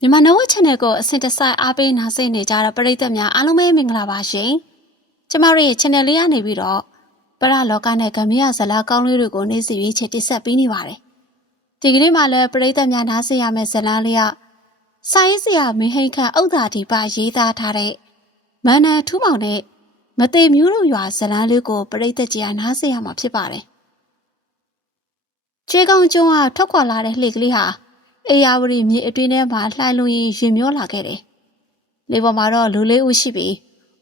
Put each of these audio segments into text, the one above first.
မြန်မာနဝက် channel ကိုအစဉ်တစိုက်အားပေးနားဆင်နေကြတဲ့ပရိသတ်များအားလုံးပဲမင်္ဂလာပါရှင်။ကျမတို့ရဲ့ channel လေးကနေပြီးတော့ပရလောကနဲ့ဂမရဇလာကောင်းလေးတွေကိုနေ့စီရွေးချက်တင်ဆက်ပေးနေပါတယ်။ဒီကနေ့မှလည်းပရိသတ်များနားဆင်ရမယ့်ဇလာလေးကစာရေးဆရာမင်းဟိန်ခန့်ဥဒ္ဒါဒီပရေးသားထားတဲ့မန္နထူးမောင်နဲ့မသေးမျိုးတို့ရွာဇလာလေးကိုပရိသတ်ကြီးကနားဆင်ရမှာဖြစ်ပါတယ်။ချေကောင်ကျွန်းကထွက်ခွာလာတဲ့လှေကလေးဟာ အေယာဝတီမြေအတွင်းထဲမှာလှိုင်လွန်ရင်ရင်မျောလာခဲ့တယ်။လေပေါ်မှာတော့လူလေးဦးရှိပြီး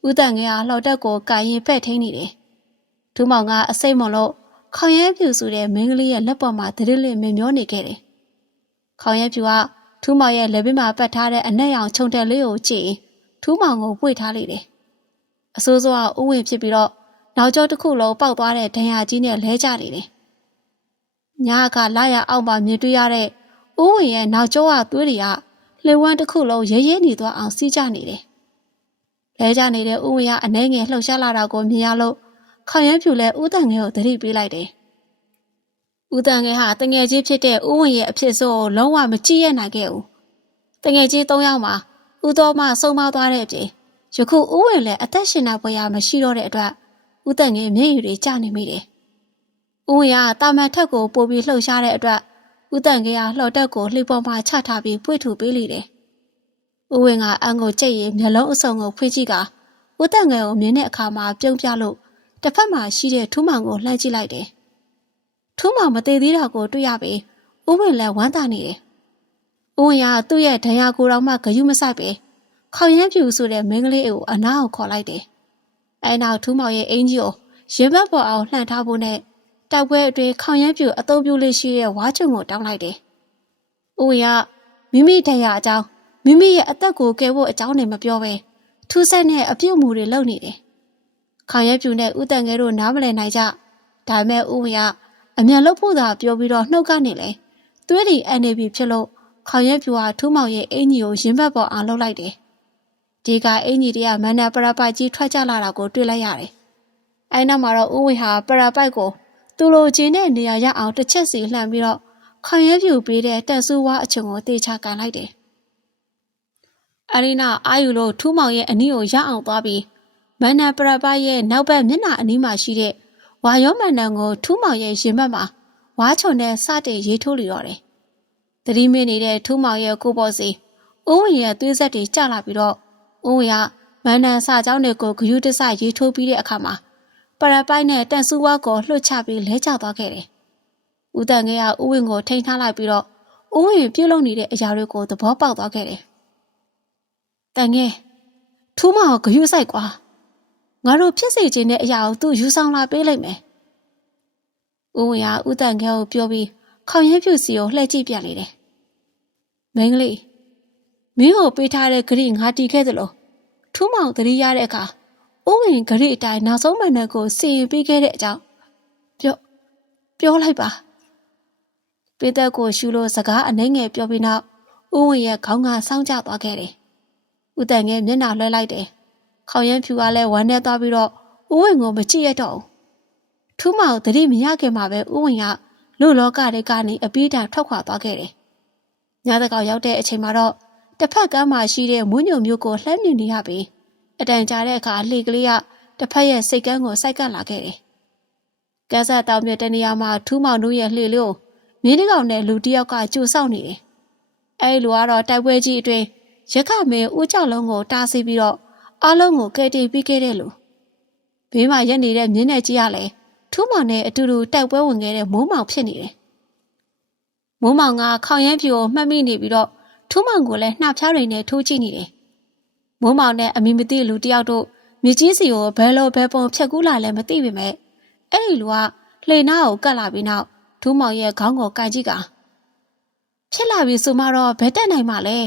ဥတန်ငယ်ဟာလှော်တက်ကိုကာရင်ဖက်ထိန်နေတယ်။ထူးမောင်ကအစိတ်မလို့ခေါင်ရဲဖြူဆိုတဲ့မင်းကလေးရဲ့လက်ပေါ်မှာသတိလစ်မင်မျောနေခဲ့တယ်။ခေါင်ရဲဖြူကထူးမောင်ရဲ့လက်ပြီးမှာပတ်ထားတဲ့အနက်ရောင်ခြုံတက်လေးကိုကြည့်ထူးမောင်ကိုပွေထားလိုက်တယ်။အစိုးစိုးကဥဝင်ဖြစ်ပြီးတော့နောက်ကျောတစ်ခုလုံးပေါက်သွားတဲ့ဒဏ်ရာကြီးနဲ့လဲကျနေတယ်။ညကလာရအောက်မှာမြင်တွေ့ရတဲ့ ဦးဝင်ရဲ့နောက်ကျောကသွေးတွေကလှဝမ်းတစ်ခုလုံးရဲရဲနေသွားအောင်စီးကြနေတယ်။လဲကြနေတဲ့ဦးဝင်ကအနှဲငယ်လှုပ်ရှားလာတာကိုမြင်ရလို့ခေါင်ရမ်းဖြူလဲဦးတန်ငယ်ကိုသတိပေးလိုက်တယ်။ဦးတန်ငယ်ဟာတငယ်ချင်းဖြစ်တဲ့ဦးဝင်ရဲ့အဖြစ်ဆိုးကိုလုံးဝမကြည့်ရနိုင်ခဲ့ဘူး။တငယ်ချင်း၃ယောက်မှာဦးတော်မှဆုံးမသွားတဲ့အပြင်ယခုဦးဝင်လည်းအသက်ရှင်နေပွဲရမရှိတော့တဲ့အတွက်ဦးတန်ငယ်မျက်ရည်တွေကျနေမိတယ်။ဦးဝင်ကတာမန်ထက်ကိုပိုပြီးလှုပ်ရှားတဲ့အတွက် ဦးတန်ကရလှော်တက်ကိုလှေပေါ်မှာချထားပြီးပွေ့ထူပေးလိတယ်။ဦးဝင်းကအန်ကိုကြိတ်ရင်မျက်လုံးအစုံကိုဖွေးကြည့်ကဦးတန်ငယ်ကိုမြင်တဲ့အခါမှာပြုံးပြလို့တစ်ဖက်မှာရှိတဲ့ထူးမောင်ကိုလှမ်းကြည့်လိုက်တယ်။ထူးမောင်မသေးသေးတာကိုတွေ့ရပြီးဦးဝင်းလည်းဝမ်းသာနေတယ်။ဦးဝင်းကသူ့ရဲ့ဒဏ်ရာကိုယ်တော်မှဂယုမဆိုင်ပဲခေါရမ်းပြူဆိုတဲ့မင်းကလေးကိုအနားကိုခေါ်လိုက်တယ်။အဲနောက်ထူးမောင်ရဲ့အင်ကြီးကိုရင်ဘတ်ပေါ်အောင်လှန်ထားဖို့နဲ့ တိုက်ပွဲအတွင်းခေါင်ရမ်းပြူအသုံးပြုလေးရှိတဲ့ဝါချုံကိုတောင်းလိုက်တယ်။ဦးဝင်းကမိမိတရားအကြောင်းမိမိရဲ့အသက်ကိုကယ်ဖို့အကြောင်းနဲ့မပြောဘဲထူးဆန်းတဲ့အပြုတ်မှုတွေလုပ်နေတယ်။ခေါင်ရမ်းပြူနဲ့ဦးတန်ငယ်တို့နားမလည်နိုင်ကြ။ဒါပေမဲ့ဦးဝင်းကအမြန်လုပ်ဖို့သာပြောပြီးတော့နှုတ်ကနေလေသွေးတွေအန်နေပြီဖြစ်လို့ခေါင်ရမ်းပြူဟာထူးမောင်ရဲ့အင်ကြီးကိုရင်ဘတ်ပေါ်အောင်လှုပ်လိုက်တယ်။ဒီကအင်ကြီးတွေကမန္တပရပတ်ကြီးထွက်ကြလာတာကိုတွေ့လိုက်ရတယ်။အဲနောက်မှာတော့ဦးဝင်းဟာပရပတ်ကို သူလိုချင်တဲ့နေရာရအောင်တစ်ချက်စီလှမ်းပြီးတော့ခံရပြူပေးတဲ့တက်ဆူဝါအချုံကိုတေချကန်လိုက်တယ်။အရီနာအာယူလိုထူးမောင်ရဲ့အနီးကိုရအောင်သွားပြီးမန္နပရပရဲ့နောက်ဘက်မျက်နှာအနီးမှာရှိတဲ့ဝါရောမန္နန်ကိုထူးမောင်ရဲ့ရင်ဘတ်မှာဝါချုံနဲ့စတဲ့ရေးထိုးလိတော့တယ်။သတိမင်းနေတဲ့ထူးမောင်ရဲ့ကိုပေါ်စီဦးဝင်ရဲ့သွေးဆက်တွေကျလာပြီးတော့ဦးဝင်ကမန္နန်စာကြောင်းတွေကိုဂယုတစရေးထိုးပြီးတဲ့အခါမှာ ပရပိုက်နဲ့တန်ဆူဝါကိုလှုပ်ချပြီးလဲကျသွားခဲ့တယ်။ဦးတန်ငယ်ကဦးဝင်းကိုထိန်းထားလိုက်ပြီးတော့ဦးဝင်းပြုတ်လုံနေတဲ့အရာတွေကိုသဘောပေါက်သွားခဲ့တယ်။တန်ငယ်ထူးမအောင်ဂယုဆိုင်ကွာငါတို့ဖြစ်စေခြင်းတဲ့အရာကိုသူယူဆောင်လာပေးလိုက်မယ်။ဦးဝင်းကဦးတန်ငယ်ကိုပြောပြီးခေါင်ရဲဖြူစီကိုလှည့်ကြည့်ပြလိုက်တယ်။မင်းကလေးမင်းကိုပေးထားတဲ့ဂရိငါတီးခဲ့သလိုထူးမောင်တတိရတဲ့အခါ ဥဝင်ဂရိအတိုင်းနောက်ဆုံးမှန်တဲ့ကိုစီရင်ပေးခဲ့တဲ့အကြောင်းပြောပြောလိုက်ပါပိသက်ကိုရှူလို့စကားအနှဲငယ်ပြောပြီးနောက်ဥဝင်ရဲ့ခေါင်းကစောင်းကျသွားခဲ့တယ်ဥတန်ငယ်မျက်နှာလွှဲလိုက်တယ်ခေါင်ရမ်းဖြူကလည်းဝမ်းထဲသွားပြီးတော့ဥဝင်ကိုမကြည့်ရတော့ဘူးထူးမောင်တတိမရခင်မှာပဲဥဝင်ကလူလောကတွေကနေအပိဓာထွက်ခွာသွားခဲ့တယ်ညတကောင်ရောက်တဲ့အချိန်မှာတော့တစ်ဖက်ကမ်းမှာရှိတဲ့မွေးညုံမျိုးကိုလှမ်းမြင်နေရပြီး အတန်ကြာတဲ့အခါလှေကလေးကတစ်ဖက်ရဲ့စိတ်ကန်းကိုစိုက်ကပ်လာခဲ့တယ်။ကန်းဆက်တောင်မြတဲ့နေရာမှာထူးမောင်တို့ရဲ့လှေလေးကိုမြင်းတကောင်နဲ့လူတစ်ယောက်ကကြိုဆောက်နေတယ်။အဲဒီလူကတော့တိုက်ပွဲကြီးအတွင်းရခမင်းဦးကြောက်လုံးကိုတားဆီးပြီးတော့အားလုံးကိုကဲတင်ပြီးခဲ့တဲ့လူဘေးမှာရက်နေတဲ့မြင်းနဲ့ကြီးကလည်းထူးမောင်နဲ့အတူတူတိုက်ပွဲဝင်ခဲ့တဲ့မိုးမောင်ဖြစ်နေတယ်။မိုးမောင်ကခေါင်ရမ်းဖြူကိုမှတ်မိနေပြီးတော့ထူးမောင်ကိုလည်းနှာဖျားတွေနဲ့ထိုးကြည့်နေတယ် မိုးမောင်နဲ့အမိမသိလူတယောက်တို့မြကြီးစီကိုဘယ်လိုဘယ်ပုံဖြတ်ကူးလာလဲမသိပေမဲ့အဲ့ဒီလူကလှေနာကိုကတ်လာပြီးနောက်ဒူးမောင်ရဲ့ခေါင်းကိုကန်ကြည့်ကဖြစ်လာပြီဆိုမှတော့ဘယ်တက်နိုင်မှာလဲ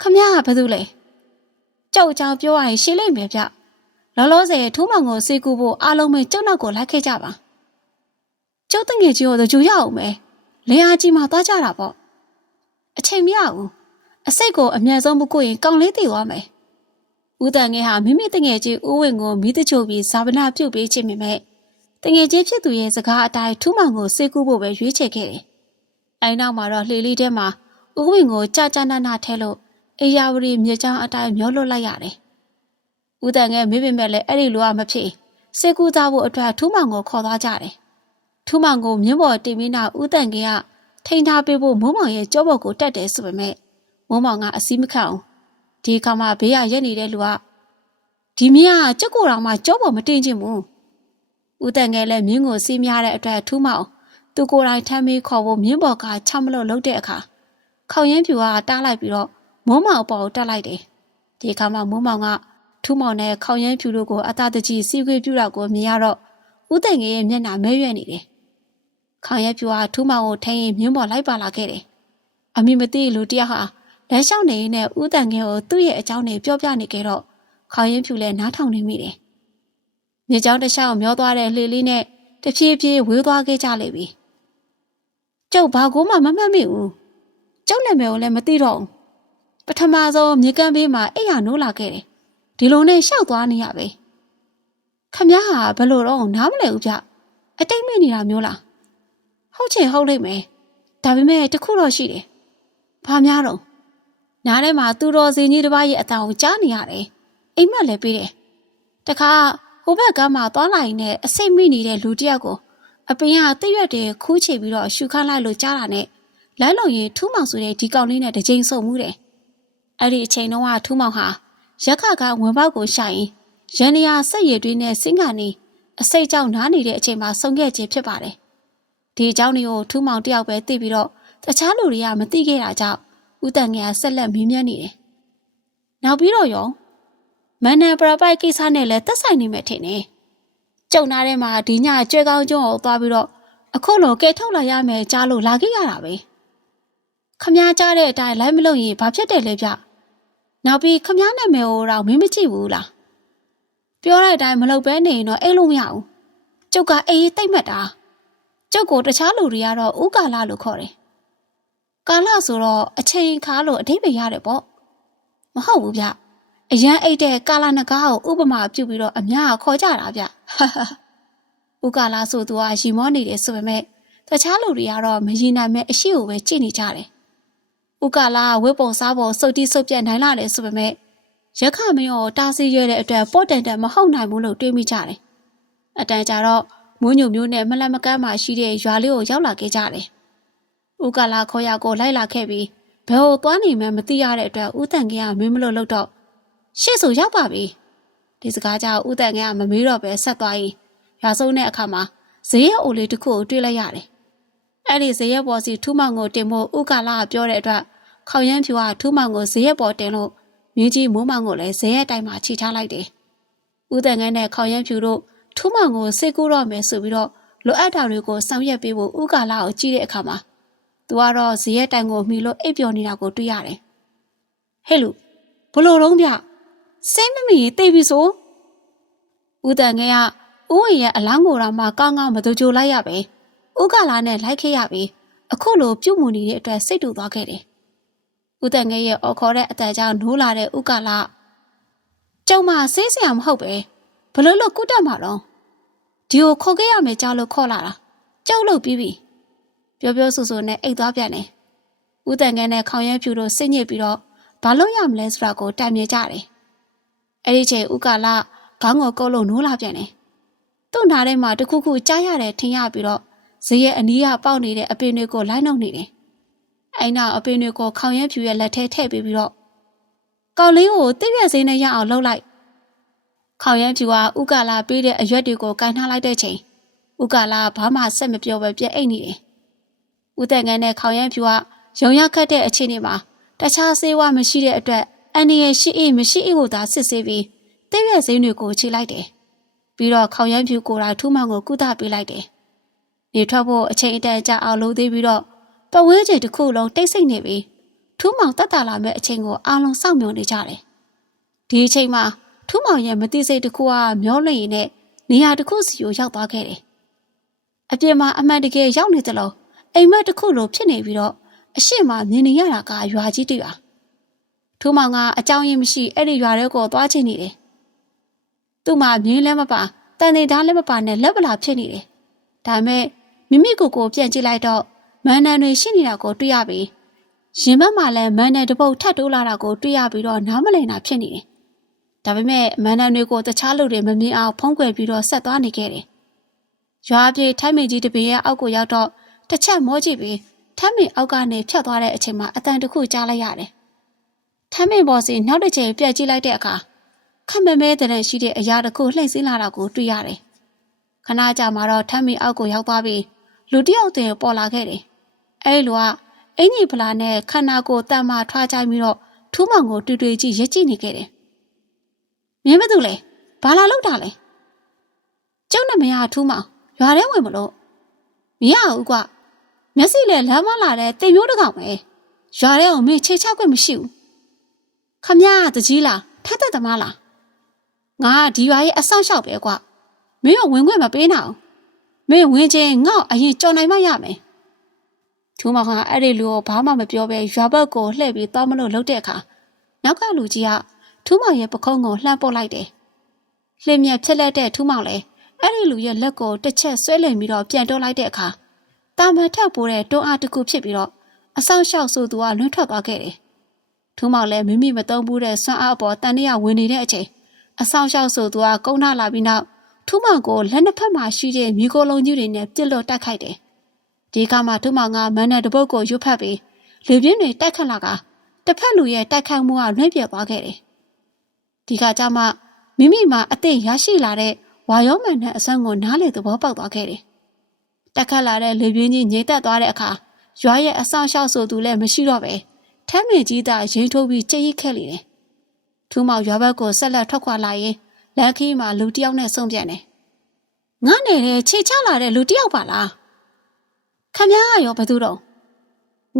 ခမရကဘာလို့လဲကြောက်ကြောင်ပြောရရင်ရှင်းလိုက်မယ်ဗျလောလောဆယ်ထူးမောင်ကိုစေကူဖို့အားလုံးပဲကျုပ်နောက်ကိုလိုက်ခဲ့ကြပါကျုပ်တငယ်ကြီးကိုကြူရအောင်မယ်လင်အားကြီးမှသွားကြတာပေါ့အချိန်မရဘူး အစိတ်ကိုအမြန်ဆုံးမကုရင်ကောင်းလေးတည်သွားမယ်။ဦးတန်ငယ်ဟာမိမိတငယ်ချင်းဦးဝင်ကိုမိတချို့ပြီးဇာပနာပြုတ်ပေးခြင်းပေမဲ့တငယ်ချင်းဖြစ်သူရဲ့စကားအတိုင်းထူးမောင်ကိုစေကူဖို့ပဲရွေးချယ်ခဲ့တယ်။အဲနောက်မှာတော့လှေလေးထဲမှာဥဝင်းကိုကြာကြာနာနာထဲလို့အေယာဝတီမြေချောင်းအတိုင်းမျောလွတ်လိုက်ရတယ်။ဦးတန်ငယ်မေးပေမဲ့လည်းအဲ့ဒီလိုကမဖြစ်စေကူသားဖို့အတွက်ထူးမောင်ကိုခေါ်သွားကြတယ်။ထူးမောင်ကိုမြင်းပေါ်တင်ပြီးနောက်ဦးတန်ငယ်ကထိန်ထားပေးဖို့မိုးမောင်ရဲ့ကြောဘော်ကိုတက်တယ်ဆိုပေမဲ့ မိုးမောင်ကအစည်းမခန့်အောင်ဒီအခါမှာဘေးရရက်နေတဲ့လူကဒီမြင်းကကြက်ကိုတောင်မှကြောဘော်မတင်ချင်ဘူး။ဦးတန်ငယ်လည်းမြင်းကိုစီးများတဲ့အတွက်ထူးမောင်သူကိုယ်တိုင်ထမ်းပြီးခေါ်ဖို့မြင်းပေါ်ကချမလို့လှုပ်တဲ့အခါခေါရင်ဖြူကတားလိုက်ပြီးတော့မိုးမောင်အပေါ်ကိုတက်လိုက်တယ်။ဒီအခါမှာမိုးမောင်ကထူးမောင်နဲ့ခေါရင်ဖြူတို့ကိုအသာတကြီးစီးခွေးပြူတာကိုမြင်ရတော့ဦးတန်ငယ်ရဲ့မျက်နှာမဲရွက်နေတယ်။ခေါရင်ဖြူကထူးမောင်ကိုထိန်ရင်မြင်းပေါ်လိုက်ပါလာခဲ့တယ်။အမိမသိလူတယောက်ဟာ လမ်းလျှောက်နေနဲ့ဦးတန်ငယ်ကိုသူ့ရဲ့အကြောင်းတွေပြောပြနေကြတော့ခေါရင်ဖြူလည်းနားထောင်နေမိတယ်။မြေကြောင်းတစ်လျှောက်မျောသွားတဲ့လှေလေးနဲ့တဖြည်းဖြည်းဝေးသွားခဲ့ကြလိမ့်ပြီ။ကျုပ်ဘာကိုမှမမှတ်မိဘူး။ကျုပ်နာမည်ကိုလည်းမသိတော့ဘူး။ပထမဆုံးမြေကမ်းဘေးမှာအိယာနိုးလာခဲ့တယ်။ဒီလိုနဲ့ရှောက်သွားနေရပဲ။ခမည်းဟာဘယ်လိုတော့နားမလည်ဘူးဗျ။အတိတ်မိနေတာမျိုးလား။ဟုတ်ချင်ဟုတ်လိမ့်မယ်။ဒါပေမဲ့တခုတော့ရှိတယ်။ဘာများတော့ နားထဲမှာသူတော်စင်ကြီးတစ်ပါးရဲ့အတန်ကိုကြားနေရတယ်။အိမ်မက်လည်းပြီးတယ်။တခါဟိုဘက်ကမ်းမှာသွားလာရင်လည်းအစိတ်မိနေတဲ့လူတစ်ယောက်ကိုအပင်ကတိရွက်တွေခူးချပြီးတော့ရှူခန့်လိုက်လို့ကြားတာနဲ့လမ်းလုံရင်ထူးမောင်ဆိုတဲ့ဒီကောင်လေးနဲ့တစ်ချိန်ဆုံမှုတယ်။အဲ့ဒီအချိန်တုန်းကထူးမောင်ဟာရက်ခကဝင်ပေါက်ကိုရှာရင်ရန်နီယာစက်ရည်တွင်းနဲ့စင်းကနေအစိတ်ကြောင့်နားနေတဲ့အချိန်မှာဆုံခဲ့ခြင်းဖြစ်ပါတယ်။ဒီအကြောင်းတွေကိုထူးမောင်တယောက်ပဲသိပြီးတော့တခြားလူတွေကမသိခဲ့တာကြောင့် ဦးတန်ငယ်ကဆက်လက်မေးမြန်းနေတယ်။နောက်ပြီးတော့ရောမန်နပရပိုက်ကိစ္စနဲ့လည်းသက်ဆိုင်နေမယ်ထင်တယ်။ကျုံနာထဲမှာဒီညကျွဲကောင်းကျွန်းကိုသွားပြီးတော့အခုလိုကဲထုတ်လာရမယ်ကြားလို့လာခဲ့ရတာပဲ။ခမားကြားတဲ့အတိုင်းလိုက်မလို့ရင်ဘာဖြစ်တယ်လဲဗျ။နောက်ပြီးခမားနာမည်ကိုတော့မင်းမကြည့်ဘူးလား။ပြောတဲ့အတိုင်းမလုပ်ဘဲနေရင်တော့အိတ်လို့မရဘူး။ကျုပ်ကအေးတိတ်မှတ်တာ။ကျုပ်ကိုတခြားလူတွေကတော့ဥကာလလို့ခေါ်တယ်။ ကာလဆိုတော့အချိန်ခါလို့အဓိပ္ပာယ်ရတယ်ပေါ့။မဟုတ်ဘူးဗျ။အရန်အိတ်တဲ့ကာလနဂါကိုဥပမာပြုပြီးတော့အများခေါ်ကြတာဗျ။ဥကာလာဆိုသူကရီမောနေတယ်ဆိုပေမဲ့တခြားလူတွေကတော့မရီနိုင်မဲ့အရှိကိုပဲကြည့်နေကြတယ်။ဥကာလာဝိပုံစားပုံစုတ်တိစုတ်ပြတ်နိုင်လာတယ်ဆိုပေမဲ့ရခမင်းကိုတားဆီးရတဲ့အတွက်ပေါ့တန်တန်မဟုတ်နိုင်ဘူးလို့တွေးမိကြတယ်။အတန်ကြာတော့မိုးညိုမျိုးနဲ့မလတ်မကမ်းမှရှိတဲ့ရွာလေးကိုရောက်လာခဲ့ကြတယ်။ ဥကာလာခေါ်ရကိုလိုက်လာခဲ့ပြီးဘယ်ကိုသွားနေမှမသိရတဲ့အတွက်ဥတန်ကင်းကမင်းမလို့လို့တော့ရှေ့ဆိုရောက်ပါပြီဒီစကားကြောင့်ဦးတန်ငယ်ကမမေးတော့ပဲဆက်သွားရင်ရွာဆုံးတဲ့အခါမှာဇေယျအိုလေးတစ်ခုကိုတွေ့လိုက်ရတယ်အဲ့ဒီဇေယျပေါ်စီထူးမောင်ကိုတင်ဖို့ဥကာလာကပြောတဲ့အတွက်ခေါရမ်းဖြူကထူးမောင်ကိုဇေယျပေါ်တင်လို့မြင်းကြီးမိုးမောင်ကိုလည်းဇေယျတိုင်းမှာခြိထားလိုက်တယ်ဦးတန်ငယ်နဲ့ခေါရမ်းဖြူတို့ထူးမောင်ကိုစိတ်ကူးတော့မယ်ဆိုပြီးတော့လိုအပ်တာတွေကိုဆောင်ရွက်ပေးဖို့ဥကာလာကိုကြည့်တဲ့အခါမှာ သူကတော့ဇေယျတိုင်ကိုမှီလို့အိပ်ပျော်နေတာကိုတွေ့ရတယ်ဟဲ့လူဘလို့တော့ဗျစိတ်မမီတိတ်ပြီဆိုဦးတန်ငယ်ကဦးဝင်ရဲ့အလောင်းကိုတော့မှကောင်းကောင်းမတူကြိုလိုက်ရပဲဦးကလာနဲ့လိုက်ခဲ့ရပြီအခုလိုပြုတ်မှုနေတဲ့အတွက်စိတ်တူသွားခဲ့တယ်ဦးတန်ငယ်ရဲ့အော်ခေါ်တဲ့အတန်ကြောင့်နိုးလာတဲ့ဦးကလာကျုံမဆေးဆရာမဟုတ်ပဲဘလို့လို့ကုတ်တက်မှာတော့ဒီကိုခေါ်ခဲ့ရမယ်ကြောက်လို့ခေါ်လာတာကြောက်လို့ပြီးပြီ ပြောပြောဆိုဆိုနဲ့အိတ်သွားပြန်တယ်ဦးတန်ငယ်နဲ့ခေါင်းရဲဖြူတို့စိတ်ညစ်ပြီးတော့ဘာလို့ရမလဲဆိုတာကိုတိုင်မြင်ကြတယ်အဲ့ဒီချိန်ဥကာလခေါင်းကိုကုတ်လို့နိုးလာပြန်တယ်။သူ့နားထဲမှာတခုခုကြားရတယ်ထင်ရပြီးတော့ဇေရဲ့အနီးကပေါက်နေတဲ့အပင်တွေကိုလိုက်နှုတ်နေတယ်။အဲ့နောက်အပင်တွေကိုခေါင်းရဲဖြူရဲ့လက်ထဲထည့်ပေးပြီးတော့ကောင်လေးကိုတိပြက်စိမ်းနဲ့ရအောင်လှုပ်လိုက်။ခေါင်းရဲဖြူကဥကာလပေးတဲ့အရွက်တွေကိုကန်ထားလိုက်တဲ့ချိန်ဥကာလဘာမှဆက်မပြောပဲပြက်အိတ်နေတယ်။ ဦးတန်ငန်းနဲ့ခေါင်းရဲဖြူကရုံရခတ်တဲ့အချိန်တွေမှာတခြားဆေးဝါးမရှိတဲ့အတွက်အန်ဒီရဲ့ရှိအိမရှိအိကိုသာစစ်ဆေးပြီးတိရွက်စိမ်းတွေကိုချိလိုက်တယ်။ပြီးတော့ခေါင်ရမ်းဖြူကိုရာထူးမောင်ကိုကုသပေးလိုက်တယ်။နေထွက်ဖို့အချိန်အတန်ကြာအောင်လုပ်သေးပြီးတော့ပဝဲချိန်တစ်ခုလုံးတိတ်ဆိတ်နေပြီးထူးမောင်တက်တာလာမဲ့အချိန်ကိုအားလုံးစောင့်မျှော်နေကြတယ်။ဒီအချိန်မှာထူးမောင်ရဲ့မတိစိတ်တစ်ခုကမျောလင့်ရင်နဲ့နေရာတစ်ခုစီကိုရောက်သွားခဲ့တယ်။အပြင်မှာအမှန်တကယ်ရောက်နေသလို အိမ်မက်တစ်ခုလိုဖြစ်နေပြီးတော့အရှိမမြင်နေရတာကရွာကြီးတူပါ။ထိုးမောင်ကအကြောင်းရင်းမရှိအဲ့ဒီရွာထဲကိုသွားချင်နေတယ်။သူ့မှာမြင်းလည်းမပါတန်သေးသားလည်းမပါနဲ့လက်ပလာဖြစ်နေတယ်။ဒါမဲ့မိမိကိုယ်ကိုပြန်ကြည့်လိုက်တော့မန်နန်တွေရှိနေတာကိုတွေ့ရပြီရင်ဘက်မှာလည်းမန်နယ်တစ်ပုတ်ထပ်တိုးလာတာကိုတွေ့ရပြီးတော့နားမလည်တာဖြစ်နေတယ်။ဒါပေမဲ့မန်နယ်တွေကိုတခြားလူတွေမမြင်အောင်ဖုံးကွယ်ပြီးတော့ဆက်သွားနေခဲ့တယ်။ရွာပြေထိုင်းမင်ကြီးတပင်ရဲ့အောက်ကိုရောက်တော့ တစ်ချက်မောကြည့်ပြီးထမ်းမင်အောက်ကနေဖြတ်သွားတဲ့အချိန်မှာအတန်တစ်ခုကြားလိုက်ရတယ်။ထမ်းမင်ပေါ်စီနောက်တစ်ချိန်ပြက်ကြည့်လိုက်တဲ့အခါခက်မဲမဲတဲ့ရှိတဲ့အရာတစ်ခုလှည့်စင်းလာတာကိုတွေ့ရတယ်။ခဏကြာမှတော့ထမ်းမင်အောက်ကိုရောက်သွားပြီးလူတစ်ယောက်တည်းပေါ်လာခဲ့တယ်။အဲဒီလူကအင်ကြီးဖလာနဲ့ခန္ဓာကိုယ်တန်မာထွားချိုင်းပြီးတော့ထူးမောင်ကိုတွေ့တွေ့ကြည့်ရက်ကြည့်နေခဲ့တယ်။မြင်မသူလဲဘာလာလောက်တာလဲ။ကျုပ်နဲ့မရထူးမောင်ရွာထဲဝင်မလို့မရဘူးကွ မျက်စိလည်းလမ်းမလာတဲ့တိမ်မျိုးတစ်ကောင်ပဲရွာထဲကိုမင်းခြေချခွင့်မရှိဘူးခမရတကြီးလားထက်သက်သမားလားငါကဒီရွာရဲ့အဆောင်လျှောက်ပဲကွမင်းကဝင်ခွင့်မပေးနိုင်အောင်မင်းဝင်ချင်းငေါ့အရင်ကြော်နိုင်မှရမယ်ထူးမောင်ကအဲ့ဒီလူကိုဘာမှမပြောဘဲရွာဘက်ကိုလှည့်ပြီးသွားမလို့လှုပ်တဲ့အခါနောက်ကလူကြီးကထူးမောင်ရဲ့ပခုံးကိုလှမ်းပုတ်လိုက်တယ်လှင်မြက်ဖြစ်လက်တဲ့ထူးမောင်လည်းအဲ့ဒီလူရဲ့လက်ကိုတစ်ချက်ဆွဲလင်ပြီးတော့ပြန်တော့လိုက်တဲ့အခါ တာမန်ထက်ပိုးတဲ့တွန်းအားတစ်ခုဖြစ်ပြီးတော့အဆောင်လျှောက်ဆိုသူကလွန့်ထွက်သွားခဲ့တယ်ထူးမောင်လည်းမိမိမတုံးဘူးတဲ့ဆွမ်းအားအပေါ်တန်ရဝင်နေတဲ့အချိန်အဆောင်လျှောက်ဆိုသူကကုန်းထလာပြီးနောက်ထူးမောင်ကိုလက်နှစ်ဖက်မှာရှိတဲ့မြေကိုလုံးကြီးတွေနဲ့ပြစ်လို့တိုက်ခိုက်တယ်ဒီကမှထူးမောင်ကမန်းတဲ့တပုတ်ကိုရွတ်ဖက်ပြီးလေပြင်းတွေတိုက်ခတ်လာကတစ်ဖက်လူရဲ့တိုက်ခိုက်မှုကလွင့်ပြသွားခဲ့တယ်ဒီကကြမှာမိမိမှာအသိရရှိလာတဲ့ဝါရောမန်တဲ့အဆန်းကိုနားလေသဘောပေါက်သွားခဲ့တယ် တက်ခတ်လာတဲ့လေပြင်းကြီးငြိမ်သက်သွားတဲ့အခါရွာရဲ့အဆောင်ရှောက်ဆိုသူလည်းမရှိတော့ပဲထမ်းမင်ကြီးသားရင်ထိုးပြီးကြိတ်ခက်လေတယ်ထူးမောင်ရွာဘက်ကိုဆက်လက်ထွက်ခွာလာရင်လက်ခီးမှာလူတစ်ယောက်နဲ့ဆုံပြန်တယ်ငါနေတဲ့ခြေချလာတဲ့လူတစ်ယောက်ပါလားခမည်းရောဘသူတော့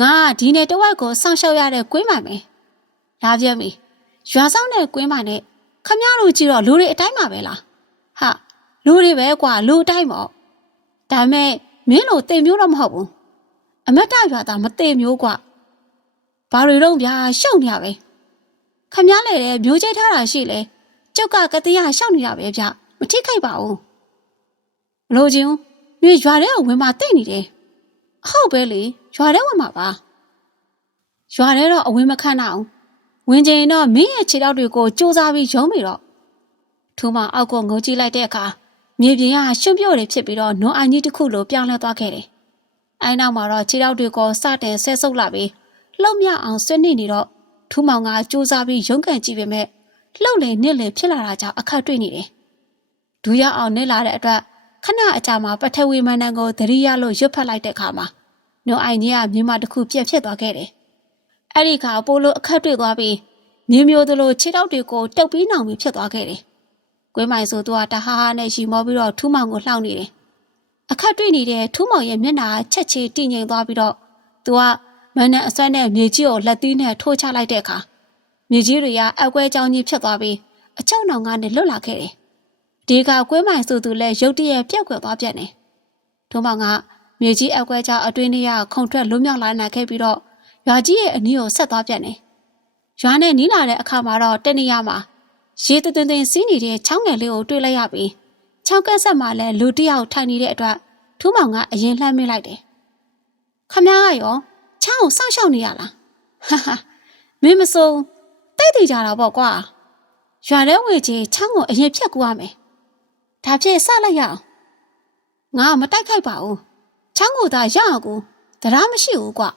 ငါဒီနေ့တဝက်ကိုစောင့်ရှောက်ရတဲ့ကွင်းပါမယ်လာပြပြီရွာဆောင်တဲ့ကွင်းပါနဲ့ခမည်းတို့ကြည့်တော့လူတွေအတိုင်းပါပဲလားဟာလူတွေပဲကွာလူအတိုင်းပေါ့ဒါမဲ့ မင်းတို့တိမ်မျိုးတော့မဟုတ်ဘူးအမတ်တရွာသားမတိမ်မျိုးကွာဘာတွေတော့ဗျာရှုံနေရပဲခမည်းလေတဲ့မျိုးချိတ်ထားတာရှိလေကျုပ်ကကတိယရှောက်နေတာပဲဗျမထိခိုက်ပါဘူးမလို့ချင်းမြေရွာထဲကိုဝင်มาတိတ်နေတယ်ဟုတ်ပဲလေရွာထဲဝင်มาပါရွာထဲတော့အဝင်မခံနိုင်အောင်ဝင်ကျင်တော့မင်းရဲ့ခြေထောက်တွေကိုစူးစမ်းပြီးရုံးမိတော့ထူမအောက်ကိုငုံကြည့်လိုက်တဲ့အခါ မြေပြင်ကရှုံ့ပြော့တွေဖြစ်ပြီးတော့နွန်အိုင်ကြီးတစ်ခုလိုပြောင်းလဲသွားခဲ့တယ်။အဲနောက်မှာတော့ခြေထောက်တွေကိုစတင်ဆဲဆုပ်လာပြီးလှုပ်မြအောင်ဆွနေနေတော့ထူးမောင်ကစူးစမ်းပြီးရုန်းကန်ကြည့်ပေမဲ့လှုပ်လေနစ်လေဖြစ်လာတာကြောင့်အခက်တွေ့နေတယ်။ဒူရအောင်နစ်လာတဲ့အတွက်ခဏအကြာမှာပထဝီမန္တန်ကိုသတိရလို့ရွတ်ဖက်လိုက်တဲ့အခါမှာနွန်အိုင်ကြီးကမြင်းမတစ်ခုပြက်ဖြစ်သွားခဲ့တယ်။အဲ့ဒီခါပိုးလိုအခက်တွေ့သွားပြီးမြေမျိုးတို့လိုခြေထောက်တွေကိုတုပ်ပြီးနောင်ပြီးဖြစ်သွားခဲ့တယ်။ ကွဲမိုင်ဆိုသူကတဟားဟားနဲ့ရှီမောပြီးတော့ထူးမောင်ကိုလှောက်နေတယ်။အခက်တွေ့နေတဲ့ထူးမောင်ရဲ့မျက်နှာချက်ချေတည်ငြိမ်သွားပြီးတော့သူကမန်းနဲ့အဆွဲနဲ့မြေကြီးကိုလက်သီးနဲ့ထိုးချလိုက်တဲ့အခါမြေကြီးတွေကအကွဲကြောင်ကြီးဖြစ်သွားပြီးအချုံနောင်ကနေလွတ်လာခဲ့တယ်။ဒီကကွဲမိုင်ဆိုသူလည်းရုတ်တရက်ပြက်ကွယ်သွားပြန်တယ်။ထူးမောင်ကမြေကြီးအကွဲကြောင်အတွင်းထဲကခုံထွက်လွတ်မြောက်လာနိုင်ခဲ့ပြီးတော့ရွာကြီးရဲ့အနီးကိုဆက်သွားပြန်တယ်။ရွာနဲ့နီးလာတဲ့အခါမှာတော့တနေရမှာ ရေတသွင်းသွင်းစီးနေတဲ့ချောင်းငယ်လေးကိုတွေ့လိုက်ရပြီးချောင်းကက်ဆက်မှာလည်းလူတစ်ယောက်ထိုင်နေတဲ့အတွက်ထူးမောင်ကအရင်လှမ်းမိလိုက်တယ်။ခမည်းကရောချောင်းကိုစောင့်ရှောက်နေရလား။ဟာဟာမင်းမစိုးတိတ်တည်ကြတာပေါ့ကွာ။ရွာထဲဝေချေချောင်းကိုအရင်ဖြတ်ကူရမယ်။ဒါဖြစ်စလိုက်ရအောင်။ငါမတိုက်ခိုက်ပါဘူး။ချောင်းကိုသာရအောင်ကိုတရားမရှိဘူးကွာ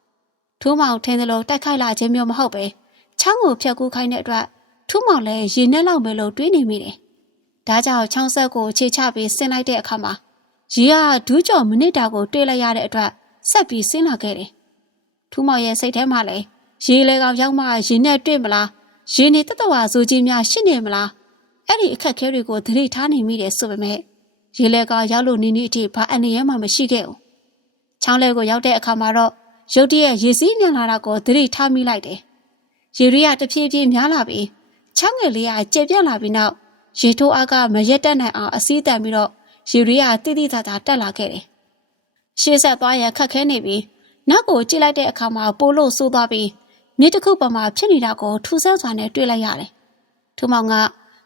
။ထူးမောင်ထင်းတယ်လို့တိုက်ခိုက်လာခြင်းမျိုးမဟုတ်ပဲချောင်းကိုဖြတ်ကူးခိုင်းတဲ့အတွက် ထူးမောင်လည်းရေနဲ့လောက်မယ်လို့တွေးနေမိတယ်။ဒါကြောင့်ချောင်းဆက်ကိုခြေချပြီးဆင်းလိုက်တဲ့အခါမှာရေကဒူးကြော်မိနစ်တာကိုတွေးလိုက်ရတဲ့အတွက်ဆက်ပြီးဆင်းလာခဲ့တယ်။ထူးမောင်ရဲ့စိတ်ထဲမှာလည်းရေလေကောင်ရောက်မှရေနဲ့တွေ့မလားရေနေတတဝါဆိုကြီးများရှင်းနေမလားအဲ့ဒီအခက်ခဲတွေကိုသတိထားနေမိတယ်ဆိုပေမဲ့ရေလေကောင်ရောက်လို့နေနေအထိဘာအနေရမှမရှိခဲ့ဘူး။ချောင်းလေကိုရောက်တဲ့အခါမှာတော့ရုတ်တရက်ရေစီးမြန်လာတာကိုသတိထားမိလိုက်တယ်။ရေရီးကတဖြည်းဖြည်းများလာပြီး ချောင်းငယ်လေးကကျေပြက်လာပြီးနောက်ရေထိုးအားကမရက်တက်နိုင်အောင်အစည်းတန်ပြီးတော့ရေရီးကတိတိတသာတက်လာခဲ့တယ်။ရှေ့ဆက်သွားရခက်ခဲနေပြီးနောက်ကိုကြည့်လိုက်တဲ့အခါမှာပိုးလို့ဆိုးသွားပြီးမြစ်တစ်ခုပေါ်မှာဖြစ်နေတာကိုထူဆန်းစွာနဲ့တွေ့လိုက်ရတယ်။ထူမောင်က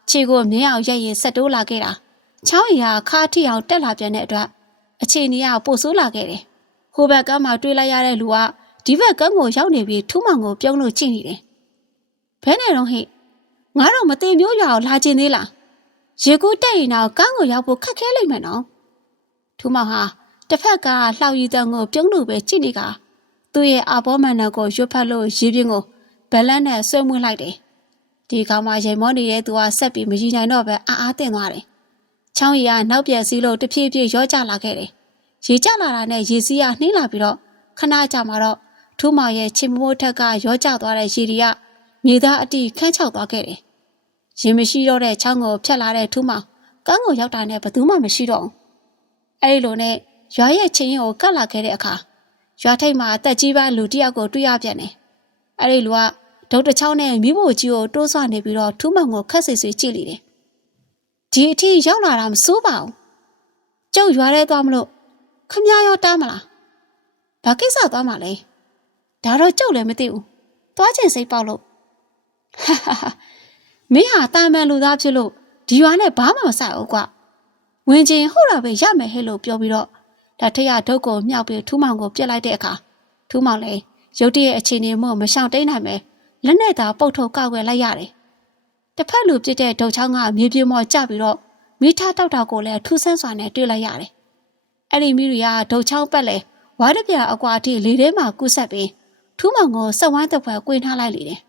ခြေကိုမြင်းအောင်ရက်ရင်ဆက်တိုးလာခဲ့တာ။ချောင်းရီဟာခါထီအောင်တက်လာပြန်တဲ့အတွက်အခြေအနေကပိုဆိုးလာခဲ့တယ်။ဟိုဘက်ကမှတွေ့လိုက်ရတဲ့လူကဒီဘက်ကန်းကိုရောက်နေပြီးထူးမောင်ကိုပြုံးလို့ကြည့်နေတယ်ဘဲနဲ့တော့ဟိ ငါတော့မတင်မျိုးရွာကိုလာကျင်သေးလားရေကူးတက်ရင်တော့ကန်းကိုရောက်ဖို့ခက်ခဲလိမ့်မယ်နော်ထူးမောင်ဟာတစ်ဖက်ကလှောက်ရည်တန်ကိုပြုံးလို့ပဲကြည့်နေကသူ့ရဲ့အာဘောမန်နကိုရွတ်ဖက်လို့ရေပြင်းကိုဘလန်းနဲ့ဆွဲမွေးလိုက်တယ်ဒီကောင်မှရိမ်မောနေတဲ့သူကဆက်ပြီးမကြည့်နိုင်တော့ပဲအားအားတင်သွားတယ်ချောင်းရီကနောက်ပြန်စီးလို့တဖြည်းဖြည်းရောကျလာခဲ့တယ်ရေကျလာတာနဲ့ရေစီးကနှင်းလာပြီးတော့ခဏကြာမှတော့ထူးမောင်ရဲ့ချင်မိုးထက်ကရောကျသွားတဲ့ရေတွေကမြေသားအတိခန်းချောက်သွားခဲ့တယ် ရင်မရှိတော့တဲ့ချောင်းကိုဖြတ်လာတဲ့ထူးမောင်ကန်းကိုရောက်တာနဲ့ဘယ်သူမှမရှိတော့ဘူးအဲ့ဒီလိုနဲ့ရွာရဲ့ချင်းရင်ကိုကတ်လာခဲ့တဲ့အခါရွာထိပ်မှာအသက်ကြီးပိုင်းလူတစ်ယောက်ကိုတွေ့ရပြန်တယ်။အဲ့ဒီလူကဒုတ်တချောင်းနဲ့မိဖို့ကြီးကိုတိုးဆွနေပြီးတော့ထူးမောင်ကိုခက်ဆစ်ဆွေကြည့်လိတယ်။ဒီအထိရောက်လာတာမစိုးပါဘူး။ကျုပ်ရွာထဲသွားမလို့ခမရောတားမလား။ဘာကိစ္စသွားမှာလဲ။ဒါတော့ကျုပ်လည်းမသိဘူး။သွားချင်စိတ်ပေါက်လို့ဟာဟာဟာ မင်းဟာတာမန်လူသားဖြစ်လို့ဒီရွာနဲ့ဘာမှမဆိုင်ဘူးကွာ။ဝင်ချင်းဟုတ်တာပဲရမယ်ဟဲ့လို့ပြောပြီးတော့ဒါထရဒုတ်ကိုမြောက်ပြီးထူးမောင်ကိုပြစ်လိုက်တဲ့အခါထူးမောင်လည်းရုတ်တရက်အခြေအနေမို့မရှောင်တိန်နိုင်ပဲလက်နဲ့သာပုတ်ထုတ်ကောက်ွယ်လိုက်ရတယ်။တစ်ဖက်လူပြစ်တဲ့ဒုတ်ချောင်းကမြေပြမော်ကျပြီးတော့မိထားတောက်တာကိုလည်းထူးဆန်းစွာနဲ့တွေ့လိုက်ရတယ်။အဲ့ဒီမိတွေကဒုတ်ချောင်းပက်လေဝါးတပြအကွာအထိလေထဲမှာကူးဆက်ပြီးထူးမောင်ကိုစက်ဝိုင်းတစ်ဖွဲကွင်းထားလိုက်လေတယ်။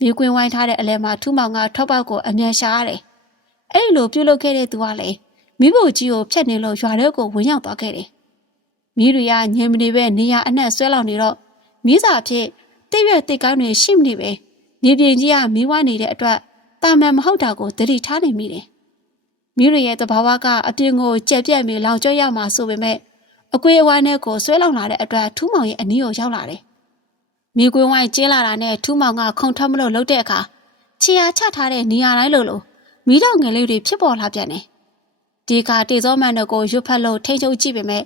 မြေကွင်းဝိုင်းထားတဲ့အလဲမှာထူးမောင်ကထောက်ပေါက်ကိုအမြန်ရှာရတယ်။အဲ့ဒီလိုပြုတ်လုခဲ့တဲ့သူကလည်းမိဖို့ကြီးကိုဖြတ်နေလို့ရွာထဲကိုဝင်ရောက်သွားခဲ့တယ်။မိတွေကညင်မနေပဲနေရအနှက်ဆွဲလောက်နေတော့မိစာဖြစ်တိရွက်တိတ်ကောင်းတွေရှိမနေပဲနေပြင်ကြီးကမီးဝနေတဲ့အတွက်တာမန်မဟုတ်တာကိုသတိထားနေမိတယ်။မိရရဲ့တဘာဝကအပြင်ကိုကြက်ပြက်ပြီးလောင်ကျွတ်ရမှာဆိုပေမဲ့အကွေးအဝိုင်းနဲ့ကိုဆွဲလောင်လာတဲ့အတွက်ထူးမောင်ရဲ့အနီးကိုရောက်လာတယ်။ မိကွင်းဝိုင်းကျင်းလာတာနဲ့ထူးမောင်ကခုံထမလို့လှုပ်တဲ့အခါခြေအားချထားတဲ့နေရာတိုင်းလိုလိုမိတော့ငယ်လေးတွေဖြစ်ပေါ်လာပြန်တယ်။ဒီခါတေဇောမန်တို့ကိုရွတ်ဖက်လို့ထိတ်ချုပ်ကြည့်ပေမဲ့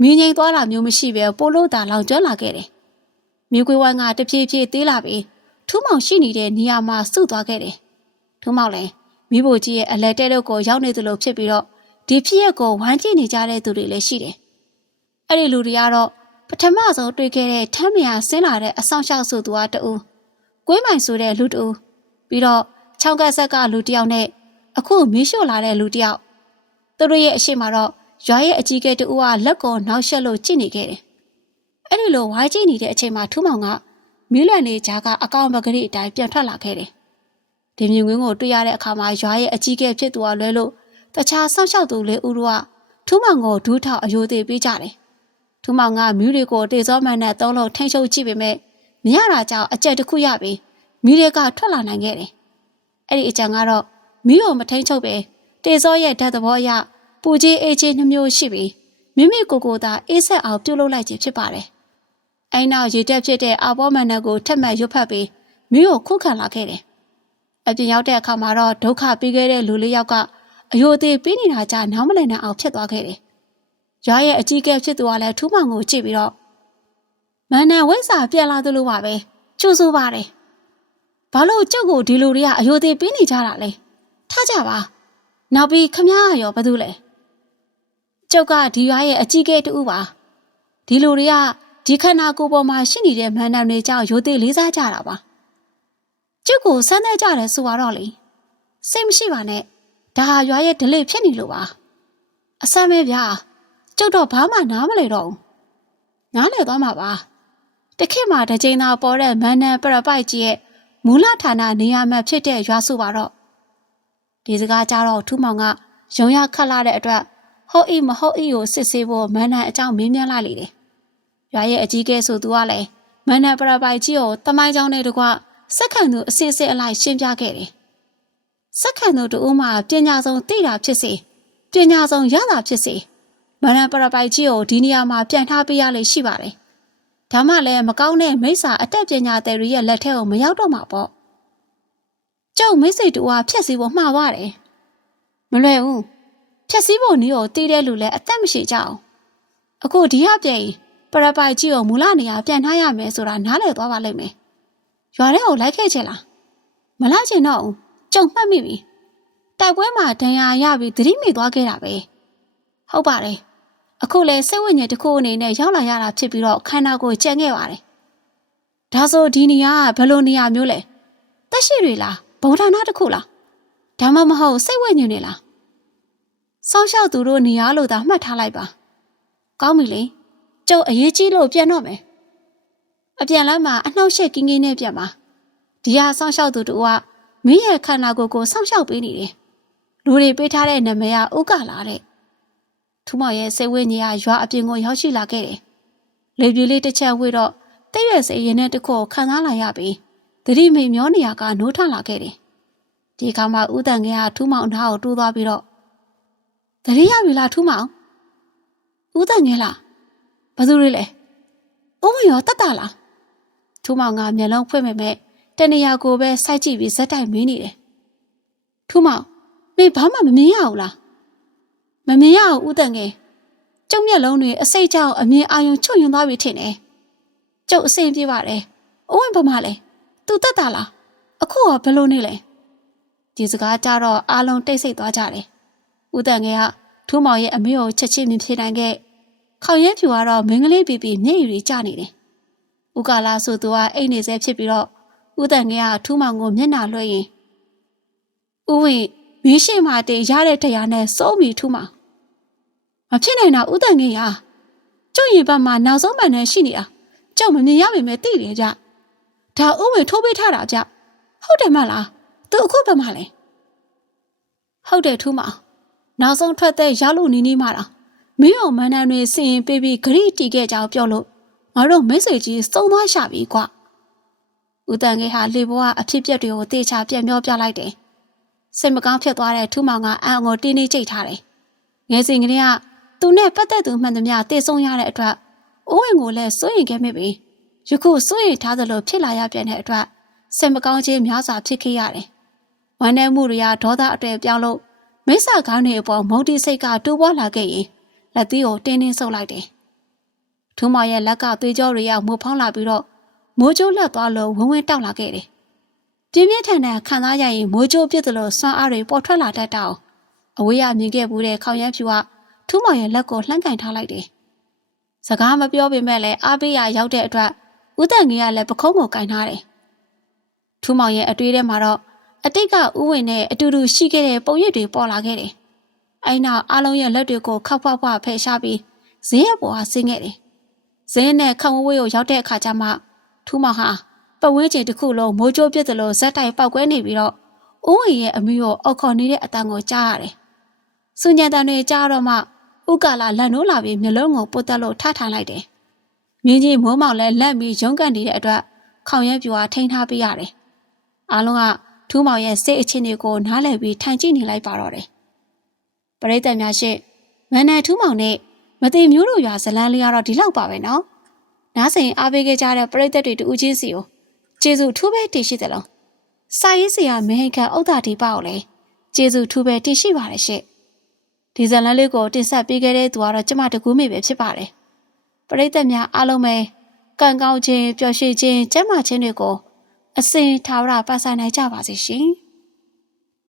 မြင်းငိမ်သွားတာမျိုးမရှိပဲပိုလို့တာလောင်ကျွမ်းလာခဲ့တယ်။မြေကွေးဝိုင်းကတဖြည်းဖြည်းသေးလာပြီးထူးမောင်ရှိနေတဲ့နေရာမှာစုသွားခဲ့တယ်။ထူးမောင်လည်းမိဖို့ကြီးရဲ့အလဲတဲတို့ကိုရောက်နေသလိုဖြစ်ပြီးတော့ဒီဖြစ်ရက်ကိုဝိုင်းကြည့်နေကြတဲ့သူတွေလည်းရှိတယ်။အဲ့ဒီလူတွေကတော့ပ ထမဆုံးတွေ့ခဲ့တဲ့ထမ်းမယာဆင်းလာတဲ့အဆောင်ရှောက်ဆိုသူကတူ။ကွေးမိုင်ဆိုတဲ့လူတူပြီးတော့ချောင်းကဆက်ကလူတယောက်နဲ့အခုမီးရှို့လာတဲ့လူတယောက်သူတို့ရဲ့အရှိမတော့ရွာရဲ့အကြီးကဲတူကလက်ကိုနောက်ရှက်လို့ကြည့်နေခဲ့တယ်။အဲ့ဒီလိုဝိုင်းကြည့်နေတဲ့အချိန်မှာထူးမောင်ကမီးလွန်နေကြားကအကောင်ပကတိအတိုင်းပြန်ထွက်လာခဲ့တယ်။ဒီမြင်ကွင်းကိုတွေ့ရတဲ့အခါမှာရွာရဲ့အကြီးကဲဖြစ်သူကလွဲလို့တခြားဆောက်ရှောက်သူလေးဦးတို့ကထူးမောင်ကိုဒူးထောက်အယိုသေးပေးကြတယ်။ ထူးမောင်ကမီးတွေကိုတေစောမှန်နဲ့သုံးလို့ထိန်ချုပ်ကြည့်ပေမဲ့မရတာကြောင့်အကြက်တစ်ခုရပြီးမီးတွေကထွက်လာနိုင်ခဲ့တယ်။အဲ့ဒီအကြံကတော့မီးကိုမထိန်ချုပ်ပဲတေစောရဲ့ဓာတ်သဘောအရပူကြီးအေးချင်းနှမျိုးရှိပြီးမိမိကိုယ်ကိုယ်သာအေးဆက်အောင်ပြုတ်လုပ်လိုက်ခြင်းဖြစ်ပါတယ်။အဲနောက်ရေတက်ဖြစ်တဲ့အာဘောမန်နကိုထက်မှတ်ရွတ်ဖတ်ပြီးမိကိုခုခံလာခဲ့တယ်။အပြင်ရောက်တဲ့အခါမှာတော့ဒုက္ခပြီးခဲ့တဲ့လူလေးယောက်ကအယိုသေးပြီးနေတာကြနားမလည်နိုင်အောင်ဖြစ်သွားခဲ့တယ်။ ရွာရဲ့အကြီးကဲဖြစ်သူကလည်းထူးမောင်ကိုကြည့်ပြီးတော့မန်နန်ဝိဇ္ဇာပြန်လာသလိုပါပဲ။ကျိုးဆိုးပါတယ်။ဘာလို့ကျုပ်ကိုဒီလူတွေကအယိုသေးပြီးနေကြတာလဲ။ထားကြပါ။နောက်ပြီးခမည်းရောဘာလို့လဲ။ကျုပ်ကဒီရွာရဲ့အကြီးကဲတူပါဒီလူတွေကဒီခန္ဓာကိုယ်ပေါ်မှာရှိနေတဲ့မန္တန်တွေကြောင့်ရိုသေလေးစားကြတာပါကျုပ်ကိုစမ်းသပ်ကြတယ်ဆိုတော့လေစိတ်မရှိပါနဲ့ဒါဟာရွာရဲ့ဒလိဖြစ်နေလို့ပါအဆမ်းပဲဗျာ ကျုပ်တော့ဘာမှနားမလဲတော့ဘူးနားလဲသွားမှာပါတခေတ်မှာတကြိမ်သာပေါ်တဲ့မန္တန်ပရပိုက်ကြီးရဲ့မူလဌာနနေရာမှာဖြစ်တဲ့ရွာစုပါတော့ဒီစကားကြတော့ထူးမောင်ကရုံရခတ်လာတဲ့အတွက်ဟုတ်ဤမဟုတ်ဤကိုစစ်ဆေးဖို့မန်နန်အကြောင်းမေးမြန်းလိုက်လေတယ်။ရွာရဲ့အကြီးကဲဆိုသူကလည်းမန်နန်ပရပိုက်ကြီးကိုတမိုင်းကြောင်းနဲ့တကွစက်ခံသူအစစ်စစ်အလိုက်ရှင်းပြခဲ့တယ်။စက်ခံသူတို့မှပညာဆုံးသိတာဖြစ်စေပညာဆုံးရတာဖြစ်စေ မန်နန်ပရပိုက်ကြီးကိုဒီနေရာမှာပြန်ထားပေးရလေရှိပါတယ်။ဒါမှလည်းမကောင်းတဲ့မိစ္ဆာအတက်ပညာသည်တွေရဲ့လက်ထက်ကိုမရောက်တော့မှာပေါ့။ကျုပ်မိတ်ဆွေတူကဖြက်စီဖို့မှားပါတယ်။မလွယ်ဘူးဖြက်စည်းဖို့နည်းကိုတီးတဲ့လူလည်းအသက်မရှိကြအောင်အခုဒီဟပြန်ပရပိုက်ကြီးကိုမူလနေရာပြန်ထားရမယ်ဆိုတာနားလည်သွားပါလိမ့်မယ်ရွာထဲကိုလိုက်ခဲ့ချင်လားမလိုက်ချင်တော့ဘူးကြုံမှတ်မိပြီတိုက်ပွဲမှာဒဏ်ရာရပြီးသတိမိသွားခဲ့တာပဲဟုတ်ပါတယ် အခုလဲစိတ်ဝိညာဉ်တစ်ခုအနေနဲ့ရောက်လာရတာဖြစ်ပြီးတော့ခန္ဓာကိုယ်ကြံခဲ့ပါတယ်ဒါဆိုဒီနေရာကဘယ်လိုနေရာမျိုးလဲတက်ရှိတွေလားဗုဒ္ဓနာတစ်ခုလားဒါမှမဟုတ်စိတ်ဝိညာဉ်တွေလားစောင်းလျှောက်သူတို့နေရာလို့သာမှတ်ထားလိုက်ပါကောင်းပြီလေကျုပ်အရေးကြီးလို့ပြန်တော့မယ်အပြန်လမ်းမှာအနှောက်အယှက်ကင်းကင်းနဲ့ပြန်ပါဒီဟာစောင်းလျှောက်သူတို့ကမင်းရဲ့ခန္ဓာကိုယ်ကိုစောင့်ရှောက်ပေးနေတယ်လူတွေပေးထားတဲ့နာမည်ကဥက္ကလာတဲ့ ထူးမောင်ရဲ့စိတ်ဝိညာဉ်ကရွာအပြင်ကိုရောက်ရှိလာခဲ့တယ်လေပြေလေးတစ်ချက်ဝေ့တော့တဲ့ရွယ်စိတ်ရင်နဲ့တစ်ခုကိုခံစားလာရပြီးသတိမိန်မျောနေရကနိုးထလာခဲ့တယ်ဒီခါမှာဥတန်ကဲကထူးမောင်နားကိုတိုးသွားပြီးတော့သတိရပြီလားထူးမောင်ဥတန်ကဲလားဘာသူတွေလဲဥမရောတတ်တာလားထူးမောင်ကမျက်လုံးဖွင့်မဲ့မဲ့တနေရာကိုပဲစိုက်ကြည့်ပြီးဇက်တိုက်မင်းနေတယ်ထူးမောင်မေဘာမှမမြင်ရဘူးလား မမြင်ရဘူးဥတန်ကဲကျုံမျက်လုံးတွေအစိတ်ကြောင့်အမြင်အာရုံချွတ်ယွန်းသွားပြီထင်တယ်ကျုပ်အစိမ့်ပြေးပါတယ်အဝင့်ဘာမှလဲသူတက်တာလားအခုကဘယ်လိုနေလဲဒီစကားကြတော့အားလုံးတိတ်ဆိတ်သွားကြတယ်ဥတန်ကဲကထူးမောင်ရဲ့အမေကိုချက်ချင်းမြင်ဖြစ်နိုင်ခဲ့ခေါင်ရဲဖြူကတော့မင်းကလေးပြပြမျက်ရည်တွေကျနေတယ်ဥက္ကလာဆိုသူကအိတ်နေဆဲဖြစ်ပြီးတော့ဥတန်ကဲကထူးမောင်ကိုမျက်နှာလွှဲရင်ဥဝင်း မင်းရှိမှတင်ရတဲ့တရားနဲ့စိုးမီထူးမောင်မဖြစ်နိုင်တာဥတန်ကဲဟာကျုပ်ရင်ဘက်မှာနောက်ဆုံးမှန်နဲ့ရှိနေတာကြောက်မမြင်ရပေမဲ့သိတယ်ကြဒါဥဝင်းထိုးပေးထားတာကြဟုတ်တယ်မလားသူအခုဘက်မှာလဲဟုတ်တယ်ထူးမောင်နောက်ဆုံးထွက်တဲ့ရလို့နီးနီးမှတာမင်းအောင်မန်းတန်းတွေစင်ရင်ပေးပြီးဂရိတီခဲ့ကြအောင်ပြောလို့ငါတို့မိတ်ဆွေကြီးစုံသွားရှာပြီကွာဦးတန်ကေဟာလေဘွားအဖြစ်ပြက်တွေကိုတေချာပြန်ပြောပြလိုက်တယ် စိတ်မကောင်းဖြစ်သွားတဲ့ထူးမောင်ကအံ့ကိုတင်းနေကြိတ်ထားတယ်ငယ်စဉ်ကလေးကသူနဲ့ပတ်သက်သူမှန်သမျှတေဆုံးရတဲ့အတွက်အိုးဝင်ကိုလည်းစိုးရင်ခဲ့မိပြီယခုစိုးရင်ထားသလိုဖြစ်လာရပြန်တဲ့အတွက်စိတ်မကောင်းခြင်းများစွာဖြစ်ခဲ့ရတယ်ဝမ်းနည်းမှုတွေကဒေါသအတွေ့ပြောင်းလို့မိစ္ဆာကောင်းတွေအပေါ်မုန်တီစိတ်ကတိုးပွားလာခဲ့ရင်လက်သီးကိုတင်းတင်းဆုပ်လိုက်တယ်။ထူးမောင်ရဲ့လက်ကသွေးကြောတွေရောက်မိုးဖောင်းလာပြီးတော့မိုးကြိုးလက်သွားလို့ဝင်းဝင်းတောက်လာခဲ့တယ်။ ပြင်းပြင်းထန်ထန်ခံစားရရင်မိုးကြိုးပြစ်သလိုဆွမ်းအားတွေပေါ်ထွက်လာတတ်တော့အဝေးရမြင်ခဲ့ဘူးတဲ့ခေါင်ရမ်းဖြူကထူးမောင်ရဲ့လက်ကိုလှမ်းကင်ထားလိုက်တယ်။စကားမပြောပေမဲ့လည်းအားပေးရရောက်တဲ့အတွက်ဦးတန်ကြီးကလည်းပခုံးကိုကင်ထားတယ်။ထူးမောင်ရဲ့အတွေးထဲမှာတော့အတိတ်ကဥဝင်နဲ့အတူတူရှိခဲ့တဲ့ပုံရိပ်တွေပေါ်လာခဲ့တယ်။အဲ့နောက်အားလုံးရဲ့လက်တွေကိုခောက်ဖွားဖွားဖယ်ရှားပြီးဇင်းရဲ့ပေါ်ဟာဆင်းခဲ့တယ်။ဇင်းနဲ့ခန့်ဝဝေးကိုရောက်တဲ့အခါကျမှထူးမောင်ဟာ ပတ်ဝန်းကျင်တစ်ခုလုံးမိုးကြိုးပြစ်သလိုဇက်တိုင်ပောက်ကွဲနေပြီးတော့ဥဝင်ရဲ့အမိကိုအောက်ခေါ်နေတဲ့အတန်ကိုကြားရတယ်။စူညံတန်တွေကြားတော့မှဥကလာလက်နိုးလာပြီးမျက်လုံးကိုပုတ်တက်လို့ထထိုင်လိုက်တယ်။မြင်းကြီးမိုးမောင်လည်းလက်ပြီးရုန်းကန်နေတဲ့အတွက်ခေါင်ရဲပြူဟာထိန်းထားပေးရတယ်။အားလုံးကထူးမောင်ရဲ့စိတ်အခြေအနေကိုနားလည်ပြီးထိုင်ကြည့်နေလိုက်ပါတော့တယ်။ပရိသတ်များရှင့်မန်နယ်ထူးမောင်နဲ့မသိမျိုးတို့ရွာဇလန်းလေးကတော့ဒီလောက်ပါပဲနော်။နားစိန်အားပေးခဲ့ကြတဲ့ပရိသတ်တွေတူးချင်းစီကို ကျေးဇူးထူးပဲတင်ရှိသလုံး။စာရေးဆရာမဟိခန့်ဥဒ္ဒါဒီပကိုလည်းကျေးဇူးထူးပဲတင်ရှိပါတယ်ရှင့်။ဒီဇလန်းလေးကိုတင်ဆက်ပေးခဲ့တဲ့သူကတော့ကျမတကူးမိပဲဖြစ်ပါတယ်။ပရိသတ်များအားလုံးပဲကံကောင်းခြင်းပျော်ရွှင်ခြင်းကျမ်းမာခြင်းတွေကိုအစင်ထာဝရပတ်ဆိုင်နိုင်ကြပါစေရှင်။